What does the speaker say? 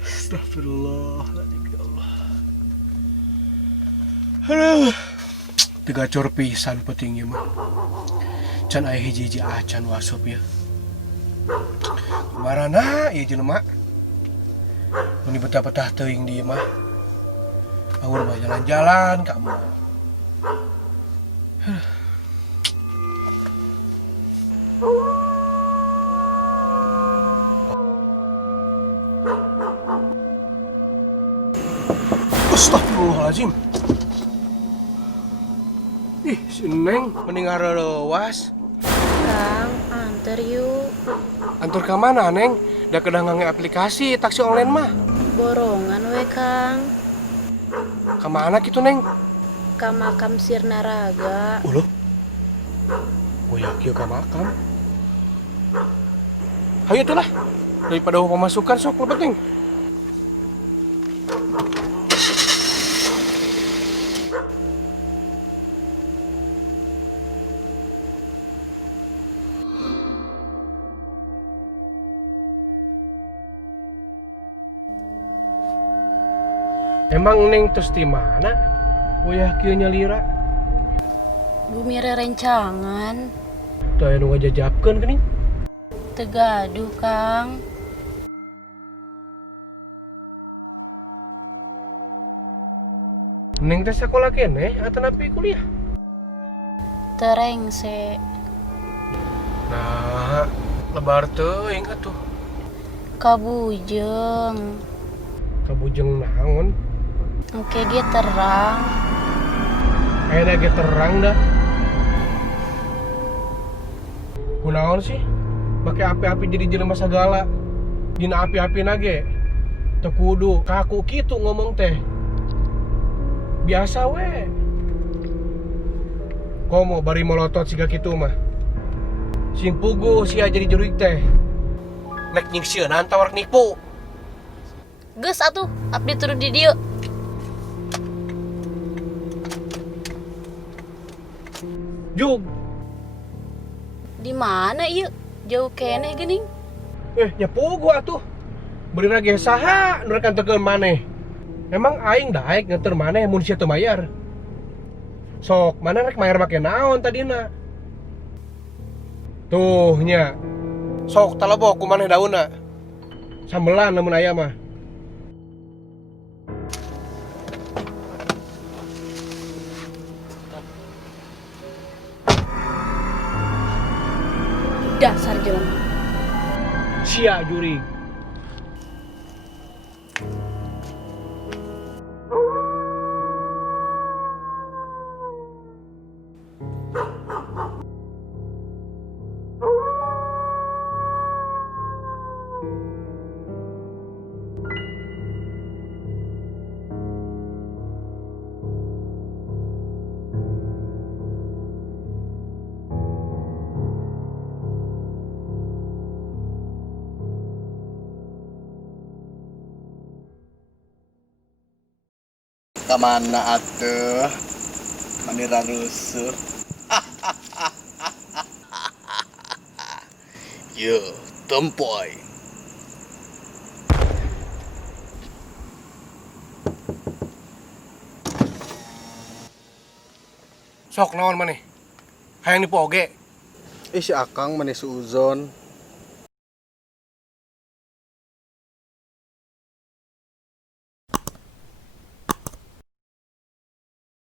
Astagfirullahaladzim ya Allah. Aduh, tegacor pisan petingnya mah. Can aya hiji-hiji acan wasup ya. Marana ieu jelema. Mun betah-betah teuing dieu mah. Aur mah jalan-jalan ka mall. Astagfirullahaladzim. Ih, si Neng mending hareuwas. Kang, antar yuk. Antur ka mana, Neng? Da kedah ngange aplikasi taksi online mah. Borongan we, Kang. Ka mana kitu, Neng? Ka makam Sirna Raga. Ulah. Boya kieu ka makam. Hayu atuh lah. Daripada pemasukan sok lebet, Neng. Emang Neng terus di mana? Boya kieu nyalira. Bumi rerencangan. Teu aya nu ngajajabkeun geuning. Tegaduh, Kang. Neng teh sakola keneh atuh nepi kuliah. Terengse. Nah, lebar teuing atuh. Kabujeng. Kabujeng naon? Engke ge terang. Ayeuna ge terang dah. Kunaon sih? Make api-api jadi jelema sagala. Dina api-apina ge teu kudu kaku kitu ngomong teh. Biasa we. Komo bari molotot siga kitu mah. Sing puguh sia jadi jurig teh. Nek nyingsieunan tawar nipu. Geus atuh, abdi turun di dieu. Jug. Di mana ieu? Jauh keneh geuning. Nya puguh atuh. Beurina ge saha nu rek nganterkeun maneh? Emang aing daek nganter maneh mun sia teu mayar. Sok, mana rek mayar make naon tadina? Tuh nya. Sok talebok ku maneh daunna. Sambelan lamun aya mah. Dasar jelema. Sia jurig. Kamana atuh manira rusuh. Yo, tempoy. Sok naon maneh? Hayang nipu oge. Si Akang maneh suuzon.